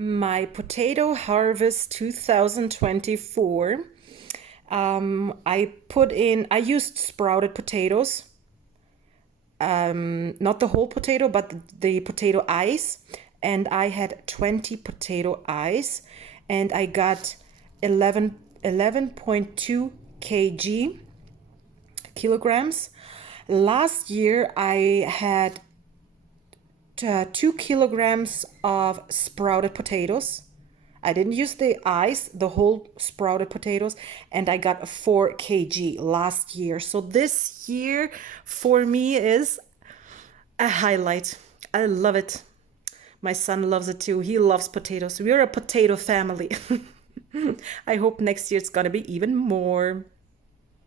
My potato harvest 2024. I used sprouted potatoes, not the whole potato, but the potato eyes. And I had 20 potato eyes, and I got 11.2 kilograms. Last year, I had 2 kilograms of sprouted potatoes. I didn't use the eyes, the whole sprouted potatoes, and I got 4 kg last year. So this year for me is a highlight. I love it. My son loves it too. He loves potatoes. We're a potato family. I hope next year it's gonna be even more.